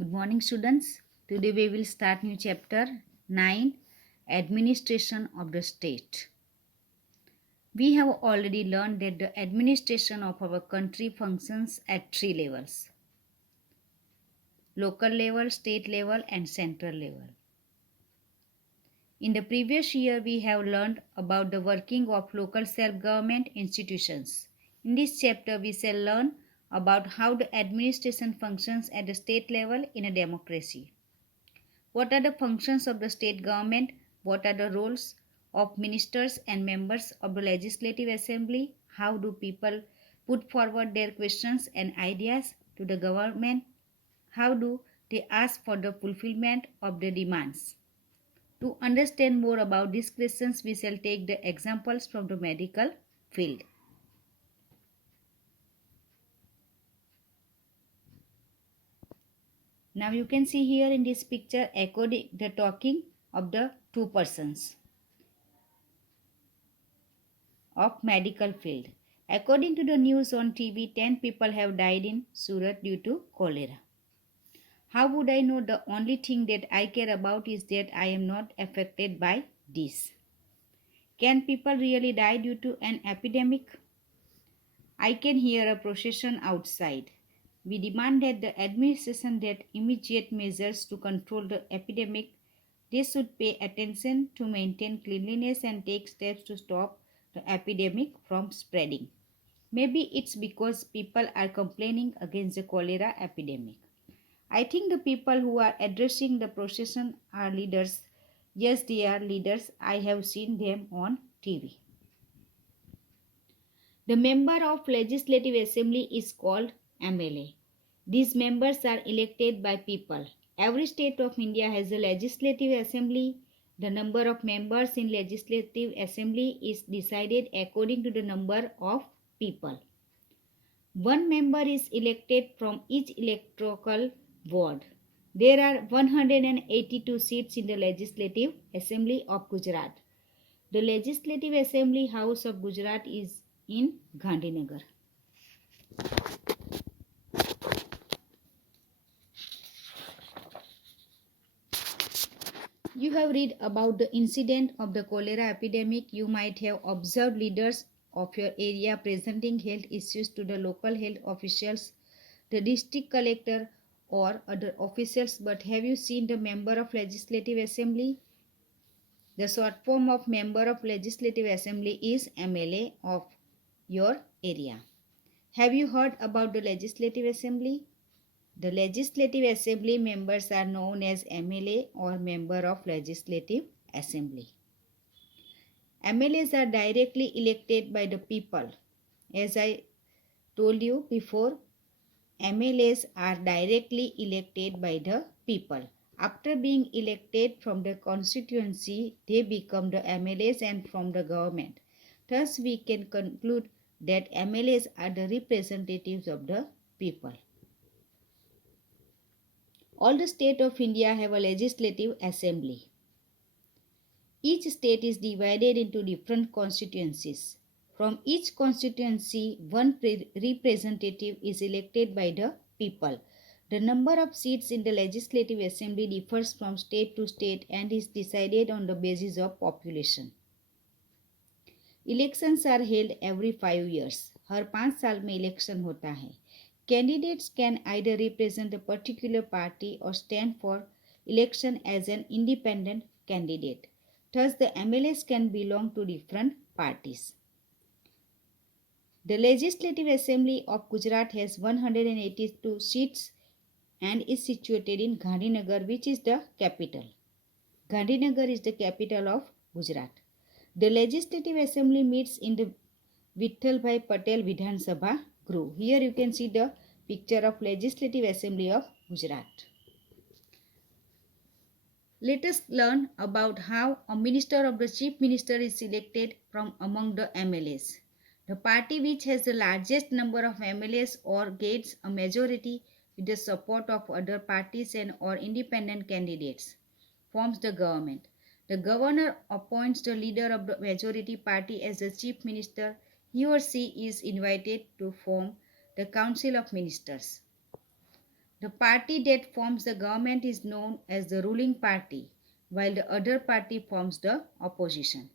Good morning, students. Today we will start new chapter 9, Administration of the State. We have already learned that the administration of our country functions at three levels: local level, state level, and central level. In the previous year, we have learned about the working of local self-government institutions. In this chapter, we shall learn about how the administration functions at the state level in a democracy. What are the functions of the state government? What are the roles of ministers and members of the Legislative Assembly? How do people put forward their questions and ideas to the government? How do they ask for the fulfillment of the demands? To understand more about these questions, we shall take the examples from the medical field. Now you can see here in this picture the talking of the two persons of medical field. According to the news on TV, 10 people have died in Surat due to cholera. How would I know? The only thing that I care about is that I am not affected by this. Can people really die due to an epidemic? I can hear a procession outside. We demand that the administration take immediate measures to control the epidemic. They should pay attention to maintain cleanliness and take steps to stop the epidemic from spreading. Maybe it's because people are complaining against the cholera epidemic. I think the people who are addressing the procession are leaders. Yes, they are leaders. I have seen them on TV. The member of Legislative Assembly is called MLA. These members are elected by people. Every state of India has a Legislative Assembly. The number of members in Legislative Assembly is decided according to the number of people. One member is elected from each electoral ward. There are 182 seats in the Legislative Assembly of Gujarat. The Legislative Assembly House of Gujarat is in Gandhinagar. You have read about the incident of the cholera epidemic. You might have observed leaders of your area presenting health issues to the local health officials, the district collector, or other officials. But have you seen the member of Legislative Assembly? The short form of member of Legislative Assembly is MLA of your area. Have you heard about the Legislative Assembly? The Legislative Assembly members are known as MLA or Member of Legislative Assembly. MLAs are directly elected by the people. As I told you before, MLAs are directly elected by the people. After being elected from the constituency, they become the MLAs and from the government. Thus, we can conclude that MLAs are the representatives of the people. All the states of India have a legislative assembly. Each state is divided into different constituencies. From each constituency, one representative is elected by the people. The number of seats in the legislative assembly differs from state to state and is decided on the basis of population. Elections are held every 5 years. हर 5 साल में election होता है. Candidates can either represent a particular party or stand for election as an independent candidate. Thus, the MLAs can belong to different parties. The Legislative Assembly of Gujarat has 182 seats and is situated in Gandhinagar, which is the capital. Gandhinagar is the capital of Gujarat. The Legislative Assembly meets in the Vittalbhai Patel Vidhan Sabha Group. Here you can see the picture of Legislative Assembly of Gujarat. Let us learn about how a minister of the chief minister is selected from among the MLAs. The party which has the largest number of MLAs or gets a majority with the support of other parties and or independent candidates forms the government. The governor appoints the leader of the majority party as the chief minister. He or she is invited to form the Council of Ministers. The party that forms the government is known as the ruling party, while the other party forms the opposition.